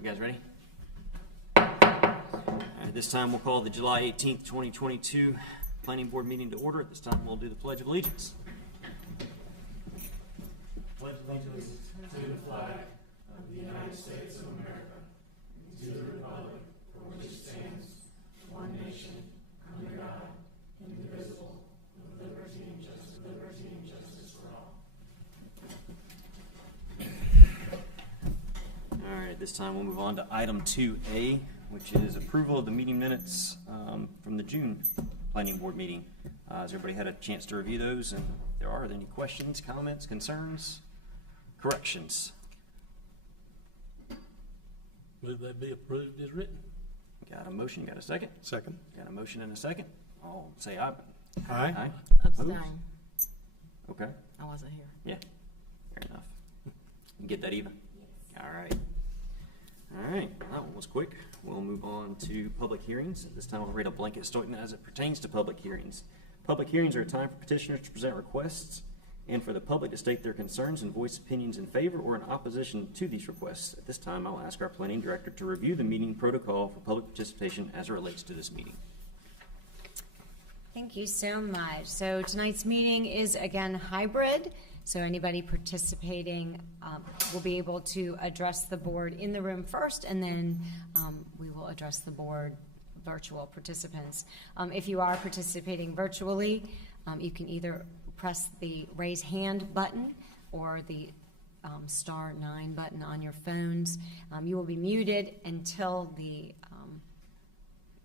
You guys ready? At this time, we'll call the July 18th, 2022 Planning Board meeting to order. At this time, we'll do the Pledge of Allegiance. Pledge allegiance to the flag of the United States of America, and to the republic for which it stands, one nation, under God, indivisible, with liberty and justice for all. All right, at this time, we'll move on to item 2A, which is approval of the meeting minutes from the June Planning Board meeting. Has everybody had a chance to review those? And if there are any questions, comments, concerns, corrections? Move that be approved as written. Got a motion? Got a second? Second. Got a motion and a second? All say aye. Aye. Aye. Abstain. Okay. I wasn't here. Yeah. Fair enough. You get that even? Yes. All right. All right. That one was quick. We'll move on to public hearings. At this time, I'll read a blanket statement as it pertains to public hearings. Public hearings are a time for petitioners to present requests and for the public to state their concerns and voice opinions in favor or in opposition to these requests. At this time, I'll ask our planning director to review the meeting protocol for public participation as it relates to this meeting. Thank you so much. So tonight's meeting is again hybrid. So anybody participating will be able to address the board in the room first, and then we will address the board virtual participants. If you are participating virtually, you can either press the raise hand button or the *9 button on your phones. You will be muted until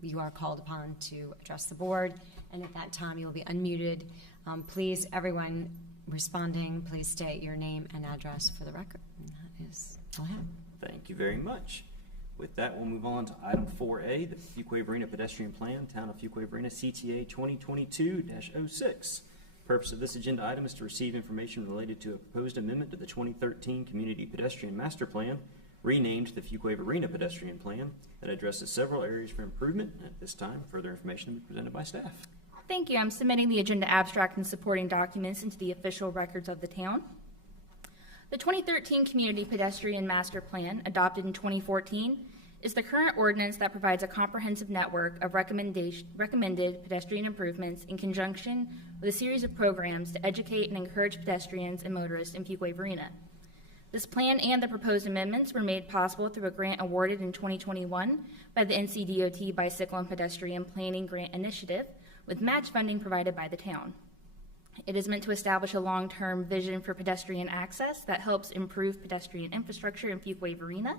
you are called upon to address the board, and at that time you will be unmuted. Please, everyone responding, please state your name and address for the record. And that is all I have. Thank you very much. With that, we'll move on to item 4A, the Fuquay-Varina Pedestrian Plan, Town of Fuquay-Varina, CTA 2022-06. Purpose of this agenda item is to receive information related to a proposed amendment to the 2013 Community Pedestrian Master Plan, renamed the Fuquay-Varina Pedestrian Plan, that addresses several areas for improvement. And at this time, further information will be presented by staff. Thank you. I'm submitting the agenda abstract and supporting documents into the official records of the town. The 2013 Community Pedestrian Master Plan, adopted in 2014, is the current ordinance that provides a comprehensive network of recommended pedestrian improvements in conjunction with a series of programs to educate and encourage pedestrians and motorists in Fuquay-Varina. This plan and the proposed amendments were made possible through a grant awarded in 2021 by the NCDOT Bicycle and Pedestrian Planning Grant Initiative, with match funding provided by the town. It is meant to establish a long-term vision for pedestrian access that helps improve pedestrian infrastructure in Fuquay-Varina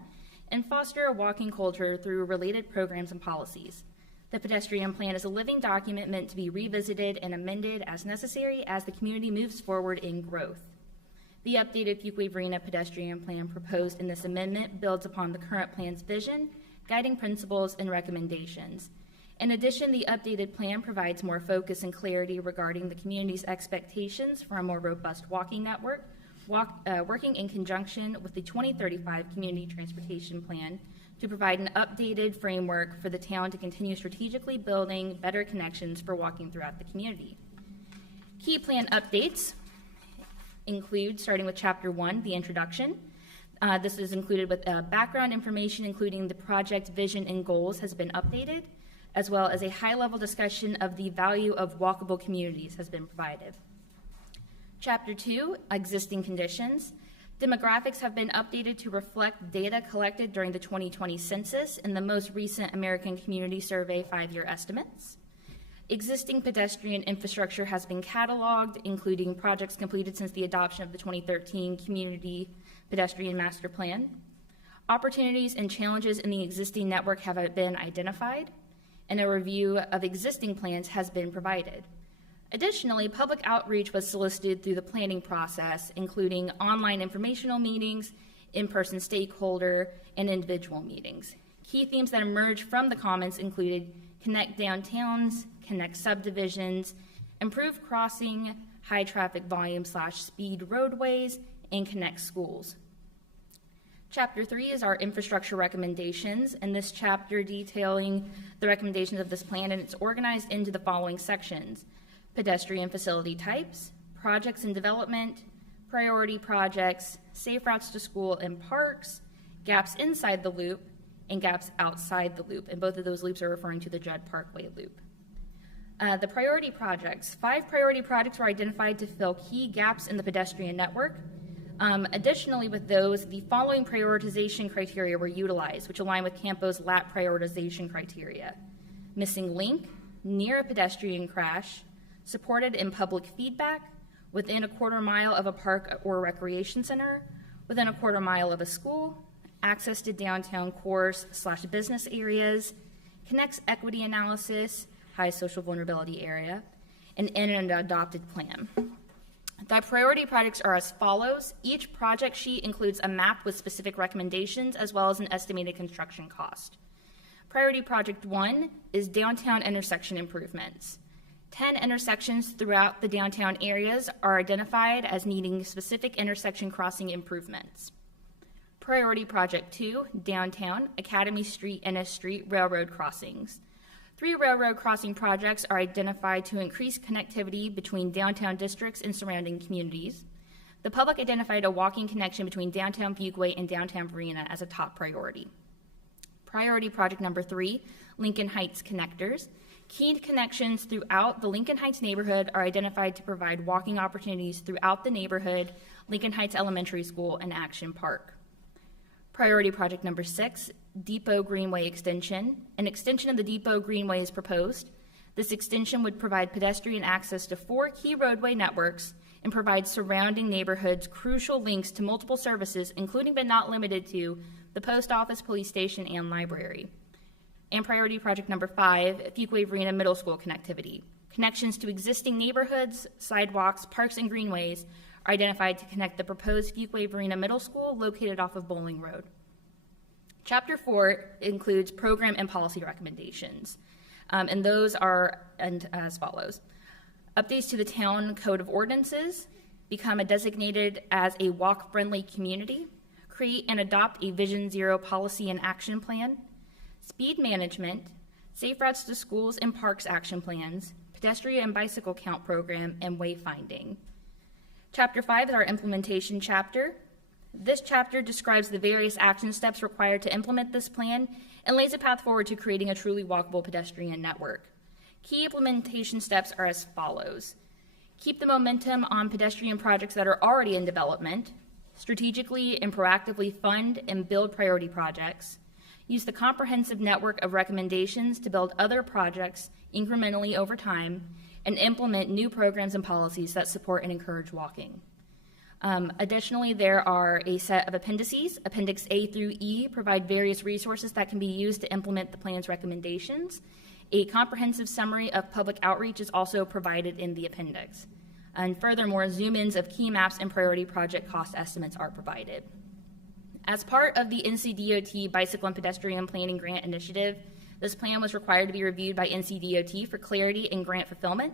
and foster a walking culture through related programs and policies. The pedestrian plan is a living document meant to be revisited and amended as necessary as the community moves forward in growth. The updated Fuquay-Varina pedestrian plan proposed in this amendment builds upon the current plan's vision, guiding principles, and recommendations. In addition, the updated plan provides more focus and clarity regarding the community's expectations for a more robust walking network, working in conjunction with the 2035 Community Transportation Plan to provide an updated framework for the town to continue strategically building better connections for walking throughout the community. Key plan updates include, starting with Chapter 1, the introduction. This is included with background information, including the project vision and goals has been updated, as well as a high-level discussion of the value of walkable communities has been provided. Chapter 2, existing conditions. Demographics have been updated to reflect data collected during the 2020 census and the most recent American Community Survey 5-year estimates. Existing pedestrian infrastructure has been cataloged, including projects completed since the adoption of the 2013 Community Pedestrian Master Plan. Opportunities and challenges in the existing network have been identified, and a review of existing plans has been provided. Additionally, public outreach was solicited through the planning process, including online informational meetings, in-person stakeholder, and individual meetings. Key themes that emerged from the comments included connect downtowns, connect subdivisions, improve crossing, high traffic volume / speed roadways, and connect schools. Chapter 3 is our infrastructure recommendations, and this chapter detailing the recommendations of this plan, and it's organized into the following sections: pedestrian facility types, projects in development, priority projects, safe routes to school and parks, gaps inside the loop, and gaps outside the loop. And both of those loops are referring to the Judd Parkway loop. The priority projects. 5 priority projects were identified to fill key gaps in the pedestrian network. Additionally, with those, the following prioritization criteria were utilized, which align with Campo's LAT prioritization criteria. Missing link, near a pedestrian crash, supported in public feedback, within a quarter mile of a park or recreation center, within a quarter mile of a school, access to downtown cores/business areas, connects equity analysis, high social vulnerability area, and in an adopted plan. The priority projects are as follows. Each project sheet includes a map with specific recommendations as well as an estimated construction cost. Priority project 1 is downtown intersection improvements. 10 intersections throughout the downtown areas are identified as needing specific intersection crossing improvements. Priority project 2, downtown, Academy Street, Ennis Street, railroad crossings. 3 railroad crossing projects are identified to increase connectivity between downtown districts and surrounding communities. The public identified a walking connection between downtown Fuquay and downtown Varina as a top priority. Priority project number 3, Lincoln Heights connectors. Key connections throughout the Lincoln Heights neighborhood are identified to provide walking opportunities throughout the neighborhood, Lincoln Heights Elementary School, and Action Park. Priority project number 6, Depot Greenway extension. An extension of the Depot Greenway is proposed. This extension would provide pedestrian access to 4 key roadway networks and provide surrounding neighborhoods crucial links to multiple services, including but not limited to the post office, police station, and library. And priority project number 5, Fuquay-Varina Middle School connectivity. Connections to existing neighborhoods, sidewalks, parks, and greenways are identified to connect the proposed Fuquay-Varina Middle School located off of Bowling Road. Chapter 4 includes program and policy recommendations, and those are as follows. Updates to the town code of ordinances, become designated as a walk-friendly community, create and adopt a Vision Zero policy and action plan, speed management, safe routes to schools and parks action plans, pedestrian and bicycle count program, and wayfinding. Chapter 5 is our implementation chapter. This chapter describes the various action steps required to implement this plan and lays a path forward to creating a truly walkable pedestrian network. Key implementation steps are as follows. Keep the momentum on pedestrian projects that are already in development. Strategically and proactively fund and build priority projects. Use the comprehensive network of recommendations to build other projects incrementally over time, and implement new programs and policies that support and encourage walking. Additionally, there are a set of appendices. Appendix A through E provide various resources that can be used to implement the plan's recommendations. A comprehensive summary of public outreach is also provided in the appendix. And furthermore, zoom-ins of key maps and priority project cost estimates are provided. As part of the NCDOT Bicycle and Pedestrian Planning Grant Initiative, this plan was required to be reviewed by NCDOT for clarity and grant fulfillment.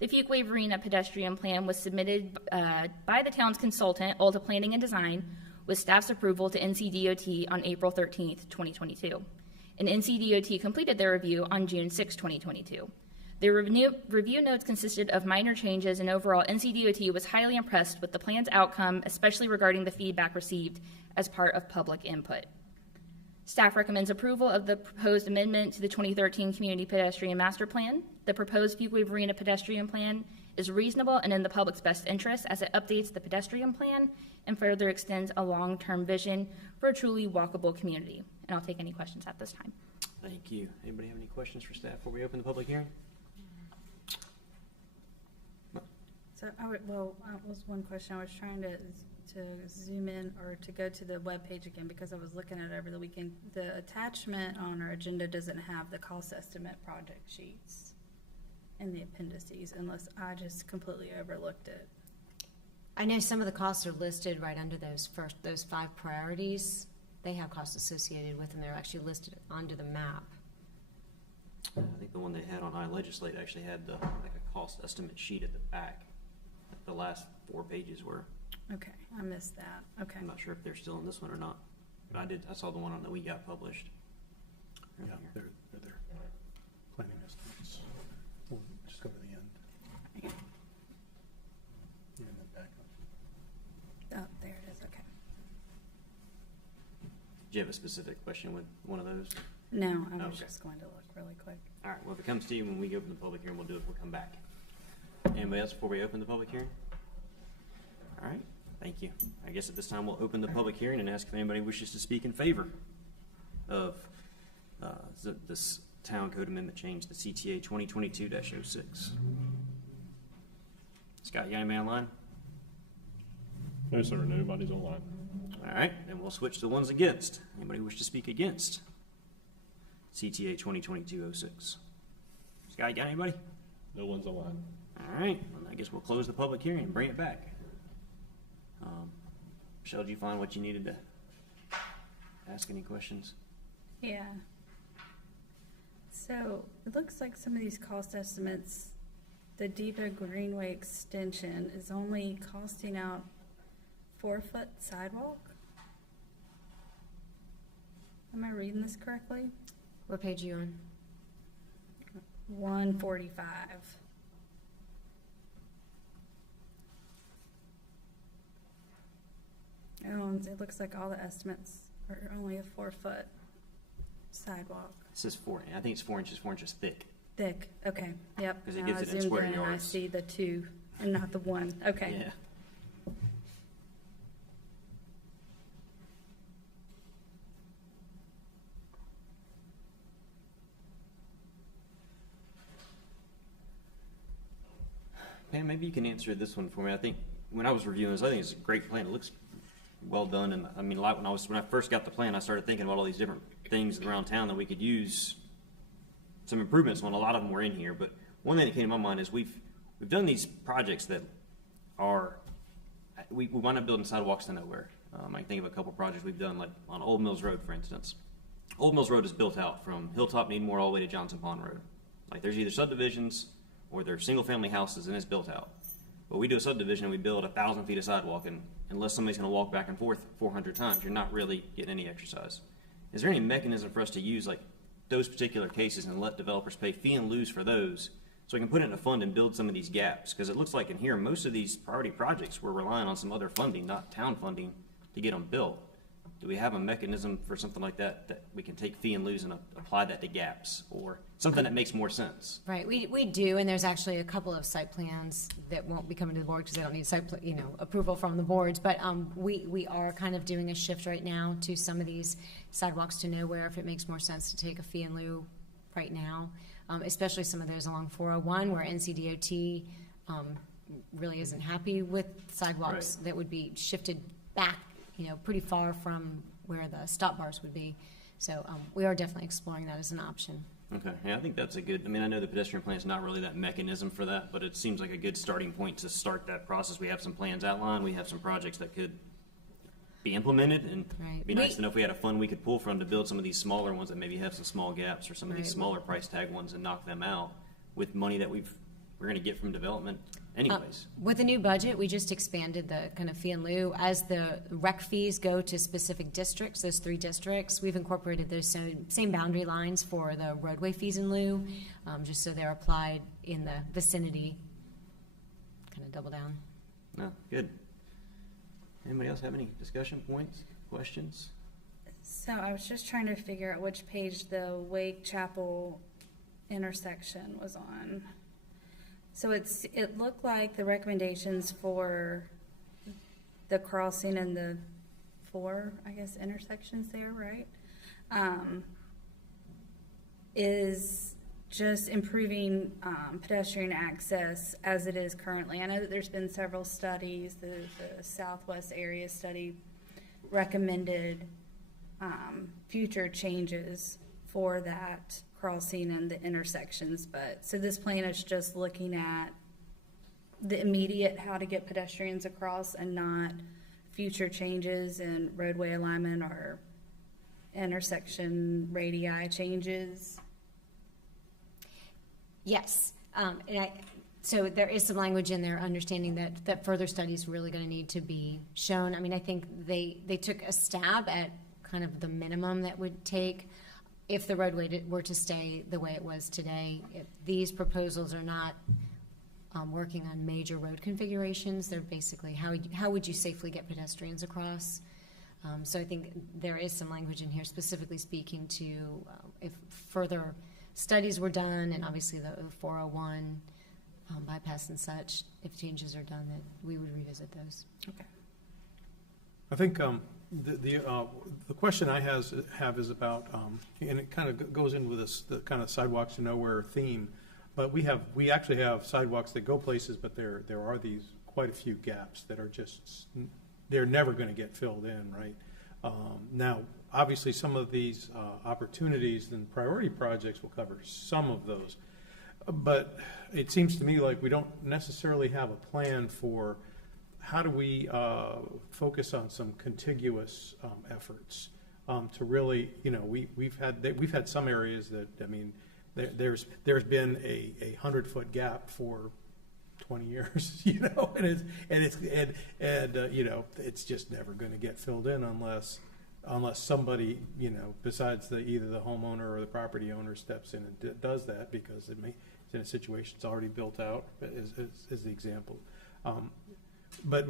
The Fuquay-Varina Pedestrian Plan was submitted by the town's consultant, Ulta Planning and Design, with staff's approval to NCDOT on April 13th, 2022. And NCDOT completed their review on June 6, 2022. The review notes consisted of minor changes, and overall, NCDOT was highly impressed with the plan's outcome, especially regarding the feedback received as part of public input. Staff recommends approval of the proposed amendment to the 2013 Community Pedestrian Master Plan. The proposed Fuquay-Varina Pedestrian Plan is reasonable and in the public's best interest as it updates the pedestrian plan and further extends a long-term vision for a truly walkable community. And I'll take any questions at this time. Thank you. Anybody have any questions for staff before we open the public hearing? So, was one question. I was trying to zoom in or to go to the webpage again because I was looking at it over the weekend. The attachment on our agenda doesn't have the cost estimate project sheets in the appendices unless I just completely overlooked it. I know some of the costs are listed right under those 5 priorities. They have costs associated with them. They're actually listed under the map. I think the one they had on iLegislate actually had like a cost estimate sheet at the back. The last 4 pages were. Okay, I missed that. Okay. I'm not sure if they're still in this one or not. But I saw the one on that we got published. Yeah, they're there. Planning estimates. We'll just go to the end. Yeah, and then back up. Oh, there it is. Okay. you have a specific question with one of those? No, I was Okay. just going to look really quick. All right, well, if it comes to you when we open the public hearing, we'll do it, we'll come back. Anybody else before we open the public hearing? All right, thank you. I guess at this time, we'll open the public hearing and ask if anybody wishes to speak in favor of this town code amendment change, the CTA 2022-06. Scott, you got anybody online? No, sir, nobody's online. All right, then we'll switch to the ones against. Anybody wish to speak against CTA 2022-06? Scott, you got anybody? No one's online. All right, well, I guess we'll close the public hearing and bring it back. Michelle, did you find what you needed to ask any questions? Yeah. So it looks like some of these cost estimates, the Depot Greenway extension is only costing out 4-foot sidewalk. Am I reading this correctly? What page are you on? 145. Oh, it looks like all the estimates are only a 4-foot sidewalk. It says 4, I think it's 4 inches thick. Thick, okay, yep. 'Cause it Now gives I it in zoomed square in and I yards. see the 2 and not the 1, okay. Yeah. Pam, maybe you can answer this one for me. I think when I was reviewing this, I think it's a great plan. It looks well done, and I mean, like when I first got the plan, I started thinking about all these different things around town that we could use some improvements on. A lot of them were in here, but one thing that came to my mind is we've done these projects that are we wind up building sidewalks to nowhere. I can think of a couple projects we've done, like on Old Mills Road, for instance. Old Mills Road is built out from Hilltop Needmore all the way to Johnson Pond Road. Like there's either subdivisions or they're single-family houses, and it's built out. But we do a subdivision and we build 1,000 feet of sidewalk, and unless somebody's going to walk back and forth 400 times, you're not really getting any exercise. Is there any mechanism for us to use like those particular cases and let developers pay fee and lieu for those, so we can put it in a fund and build some of these gaps? Because it looks like in here, most of these priority projects we're relying on some other funding, not town funding, to get them built. Do we have a mechanism for something like that, that we can take fee and lieu and apply that to gaps, or something that makes more sense? Right, we do, and there's actually a couple of site plans that won't be coming to the board because they don't need approval from the boards. But we are kind of doing a shift right now to some of these sidewalks to nowhere, if it makes more sense to take a fee and lieu right now, especially some of those along 401 where NCDOT really isn't happy with sidewalks Right. that would be shifted back, pretty far from where the stop bars would be. So we are definitely exploring that as an option. Okay, yeah, I think that's a good, I mean, I know the pedestrian plan is not really that mechanism for that, but it seems like a good starting point to start that process. We have some plans outlined, we have some projects that could be implemented, and Right. it'd be nice to know if we had a fund we could pull from to build some of these smaller ones that maybe have some small gaps, or some of these Right. smaller price tag ones, and knock them out with money that we're gonna get from development anyways. With the new budget, we just expanded the kind of fee and lieu. As the rec fees go to specific districts, those 3 districts, we've incorporated those same boundary lines for the roadway fees in lieu, just so they're applied in the vicinity, kind of double down. No, good. Anybody else have any discussion points, questions? So I was just trying to figure out which page the Wake Chapel intersection was on. So it looked like the recommendations for the crossing and the 4, I guess, intersections there, right? Is just improving pedestrian access as it is currently. I know that there's been several studies. The Southwest area study recommended future changes for that crossing and the intersections, but so this plan is just looking at the immediate how to get pedestrians across and not future changes in roadway alignment or intersection radii changes. Yes, so there is some language in there understanding that further study is really going to need to be shown. I mean, I think they took a stab at kind of the minimum that would take if the roadway were to stay the way it was today. If these proposals are not working on major road configurations, they're basically how would you safely get pedestrians across? So I think there is some language in here specifically speaking to if further studies were done, and obviously the 401 bypass and such, if changes are done, that we would revisit those. Okay. I think the question I have is about, and it kind of goes in with this, the kind of sidewalks to nowhere theme, but we actually have sidewalks that go places, but there are these quite a few gaps that are just, they're never going to get filled in, right? Now, obviously, some of these opportunities and priority projects will cover some of those, but it seems to me like we don't necessarily have a plan for how do we focus on some contiguous efforts to really, we've had some areas that, I mean, there's been a 100-foot gap for 20 years, and it's just never going to get filled in unless somebody, besides either the homeowner or the property owner steps in and does that, because it's in a situation it's already built out, as the example. But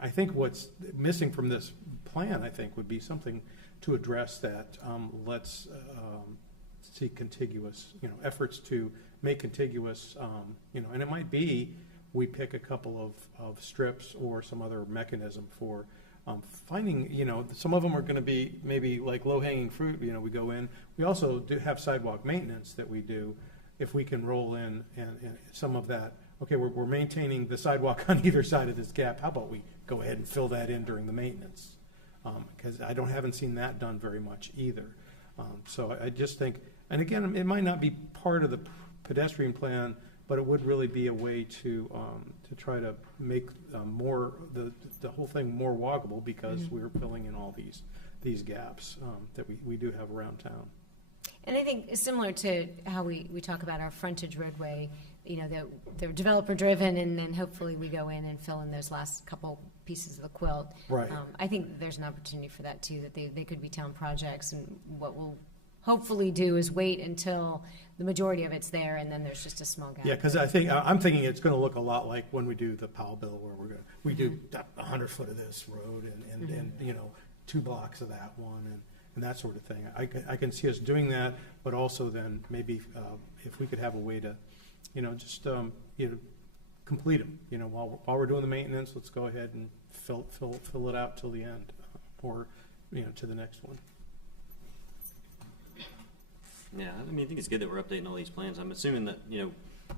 I think what's missing from this plan, I think, would be something to address that. Let's see contiguous, efforts to make contiguous, and it might be we pick a couple of strips or some other mechanism for finding, some of them are going to be maybe like low-hanging fruit, we go in. We also do have sidewalk maintenance that we do. If we can roll in and some of that, okay, we're maintaining the sidewalk on either side of this gap. How about we go ahead and fill that in during the maintenance? Because haven't seen that done very much either. So I just think, and again, it might not be part of the pedestrian plan, but it would really be a way to try to make the whole thing more walkable, because we're filling in all these gaps that we do have around town. And I think similar to how we talk about our frontage roadway, they're developer driven, and then hopefully we go in and fill in those last couple pieces of the quilt. Right. I think there's an opportunity for that too, that they could be town projects, and what we'll hopefully do is wait until the majority of it's there, and then there's just a small gap. Yeah, because I'm thinking it's going to look a lot like when we do the Powell bill, where we do 100 foot of this road and 2 blocks of that one and that sort of thing. I can see us doing that, but also then maybe if we could have a way to, just complete them. While we're doing the maintenance, let's go ahead and fill it out till the end, or to the next one. Yeah, I think it's good that we're updating all these plans. I'm assuming that,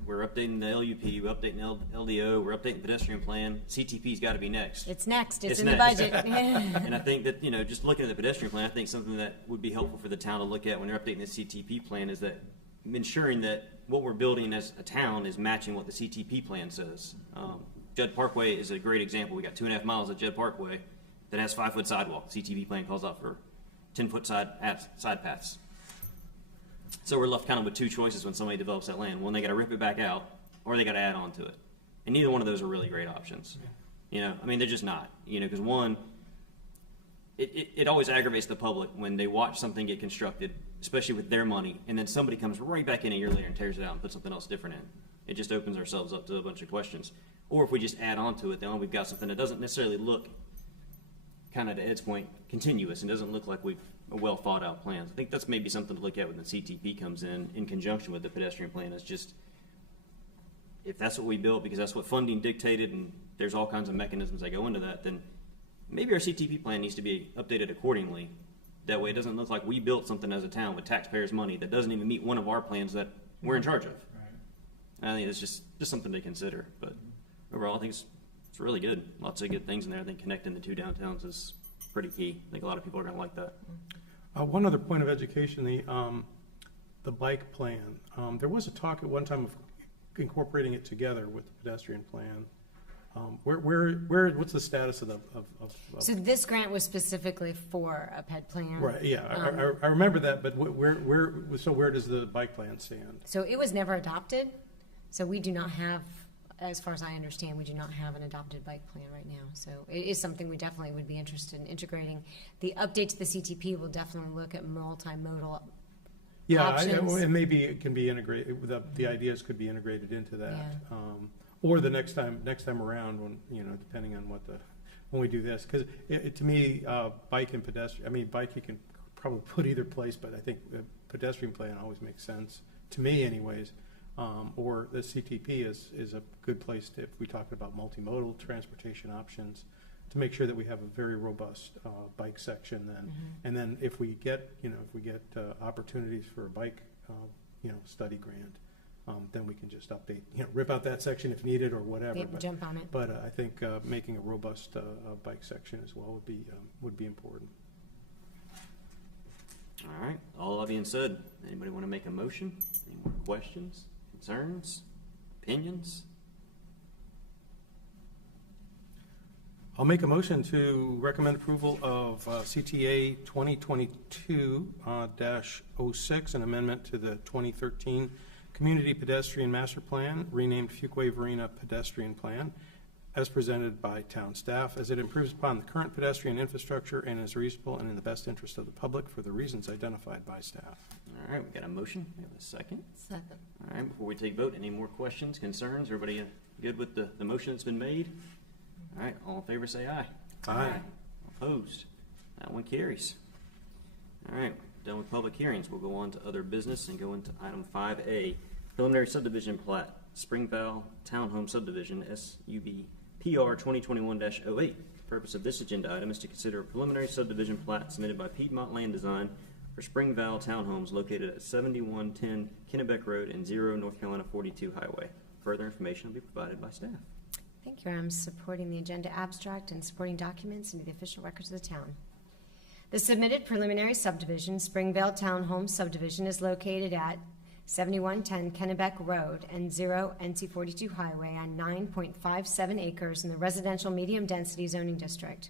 we're updating the LUP, we're updating LDO, we're updating the pedestrian plan. CTP's got to be next. It's next. It's in next. the budget. And I think that, just looking at the pedestrian plan, I think something that would be helpful for the town to look at when they're updating the CTP plan is that ensuring that what we're building as a town is matching what the CTP plan says. Judd Parkway is a great example. We got 2.5 miles of Judd Parkway that has 5-foot sidewalk. CTP plan calls out for 10-foot side paths. So we're left kind of with 2 choices when somebody develops that land. One, they got to rip it back out, or they got to add on to it. And neither one of those are really great options. They're just not. Because one, it always aggravates the public when they watch something get constructed, especially with their money, and then somebody comes right back in a year later and tears it out and puts something else different in. It just opens ourselves up to a bunch of questions. Or if we just add on to it, then we've got something that doesn't necessarily look, kind of to Ed's point, continuous, and doesn't look like we've a well thought out plans. I think that's maybe something to look at when the CTP comes in conjunction with the pedestrian plan. Is just, if that's what we built because that's what funding dictated, and there's all kinds of mechanisms that go into that, then maybe our CTP plan needs to be updated accordingly. That way it doesn't look like we built something as a town with taxpayers' money that doesn't even meet one of our plans that we're in charge of. And I think it's just something to consider. But overall, I think it's really good. Lots of good things in there. I think connecting the 2 downtowns is pretty key. I think a lot of people are going to like that. One other point of education, the bike plan. There was a talk at one time of incorporating it together with the pedestrian plan. What's the status of So this grant was specifically for a ped plan. Right. Yeah, I remember that. But where does the bike plan stand? So it was never adopted. So we do not have, as far as I understand, we do not have an adopted bike plan right now. So it is something we definitely would be interested in integrating. The update to the CTP will definitely look at multimodal options. And maybe it can be integrated. The ideas could be integrated into that, or the next time around when depending on what when we do this, because to me, bike and pedestrian, I mean, bike you can probably put either place, but I think the pedestrian plan always makes sense, to me anyways. Or the CTP is a good place to, if we talk about multimodal transportation options, to make sure that we have a very robust bike section then. And then if we get, opportunities for a bike, study grant, then we can just update, rip out that section if needed or whatever. Yep, jump on it. But I think making a robust bike section as well would be important. All right, all that being said, anybody want to make a motion? Any more questions, concerns, opinions? I'll make a motion to recommend approval of CTA 2022-06, an amendment to the 2013 Community Pedestrian Master Plan, renamed Fuquay-Varina Pedestrian Plan, as presented by town staff, as it improves upon the current pedestrian infrastructure and is reasonable and in the best interest of the public for the reasons identified by staff. All right, we got a motion. We have a second. Second. All right, before we take vote, any more questions, concerns? Everybody good with the motion that's been made? All right, all in favor say aye. Aye. Opposed? That one carries. All right, done with public hearings. We'll go on to other business and go into item 5A, preliminary subdivision plat, Springvale Townhome Subdivision, SUB PR 2021-08. The purpose of this agenda item is to consider a preliminary subdivision plat submitted by Piedmont Land Design for Springvale Townhomes located at 7110 Kennebec Road and 0 North Carolina 42 Highway. Further information will be provided by staff. Thank you. I'm supporting the agenda abstract and supporting documents into the official records of the town. The submitted preliminary subdivision, Springvale Townhome Subdivision, is located at 7110 Kennebec Road and 0 NC 42 Highway on 9.57 acres in the residential medium-density zoning district.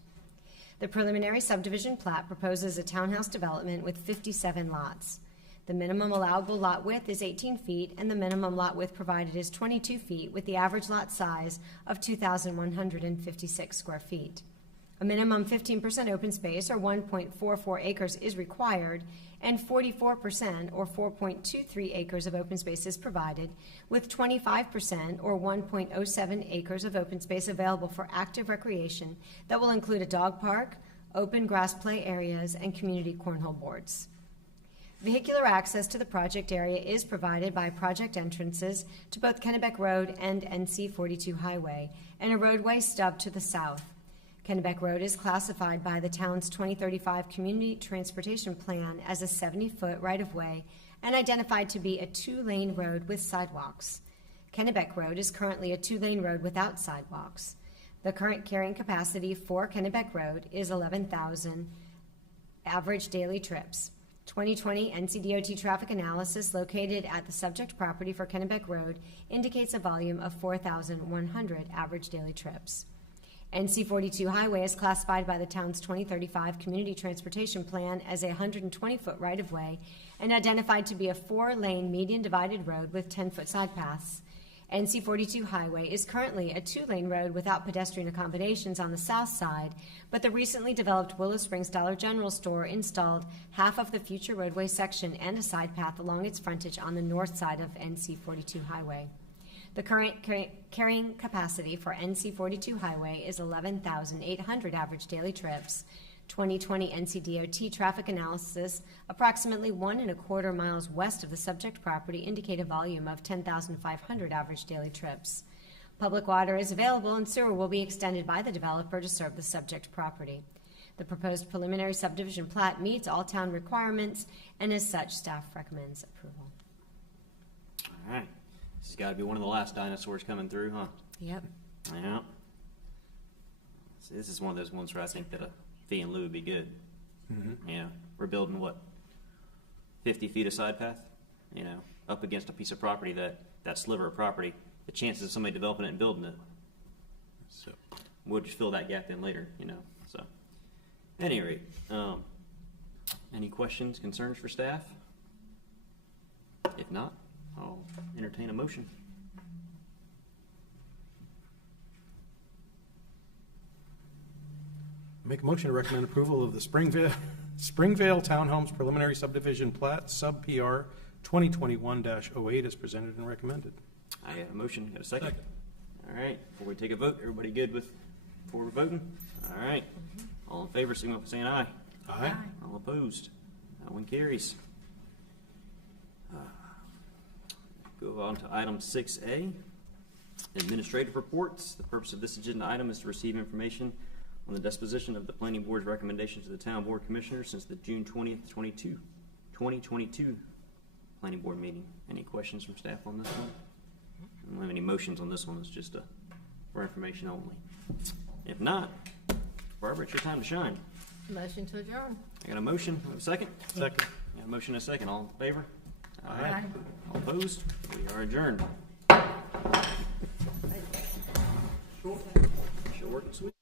The preliminary subdivision plat proposes a townhouse development with 57 lots. The minimum allowable lot width is 18 feet, and the minimum lot width provided is 22 feet, with the average lot size of 2,156 square feet. A minimum 15% open space, or 1.44 acres, is required, and 44%, or 4.23 acres of open space is provided, with 25%, or 1.07 acres of open space available for active recreation that will include a dog park, open grass play areas, and community cornhole boards. Vehicular access to the project area is provided by project entrances to both Kennebec Road and NC 42 Highway, and a roadway stub to the south. Kennebec Road is classified by the town's 2035 Community Transportation Plan as a 70-foot right-of-way and identified to be a 2-lane road with sidewalks. Kennebec Road is currently a 2-lane road without sidewalks. The current carrying capacity for Kennebec Road is 11,000 average daily trips. 2020 NCDOT traffic analysis located at the subject property for Kennebec Road indicates a volume of 4,100 average daily trips. NC 42 Highway is classified by the town's 2035 Community Transportation Plan as a 120-foot right-of-way and identified to be a 4-lane median divided road with 10-foot side paths. NC 42 Highway is currently a 2-lane road without pedestrian accommodations on the south side, but the recently developed Willow Springs Dollar General store installed half of the future roadway section and a side path along its frontage on the north side of NC 42 Highway. The current carrying capacity for NC 42 Highway is 11,800 average daily trips. 2020 NCDOT traffic analysis, approximately 1.25 miles west of the subject property, indicate a volume of 10,500 average daily trips. Public water is available and sewer will be extended by the developer to serve the subject property. The proposed preliminary subdivision plat meets all town requirements, and as such, staff recommends approval. All right. This has got to be one of the last dinosaurs coming through, huh? Yep. Yeah. See, this is one of those ones where I think that a fee in lieu would be good. Mm-hmm. Yeah, we're building what, 50 feet of side path, up against a piece of property that sliver of property. The chances of somebody developing it and building it, So, we'll just fill that gap in later, So, at any rate, any questions, concerns for staff? If not, I'll entertain a motion. make a motion to recommend approval of the Springvale Townhomes preliminary subdivision plat, sub PR 2021-08, as presented and recommended. I got a motion, got a second? All right, before we take a vote, everybody good with before we're voting? All right. All in favor, signify by saying aye. Aye. All opposed? That one carries. Go on to item 6A, administrative reports. The purpose of this agenda item is to receive information on the disposition of the planning board's recommendation to the town board commissioners since the June 20th, 2022 planning board meeting. Any questions from staff on this one? I don't have any motions on this one. It's just for information only. If not, Barbara, it's your time to shine. Motion to adjourn. I got a motion. I have a second. Second. I got a motion and a second. All in favor? Aye. All opposed? We are adjourned. Short and sweet.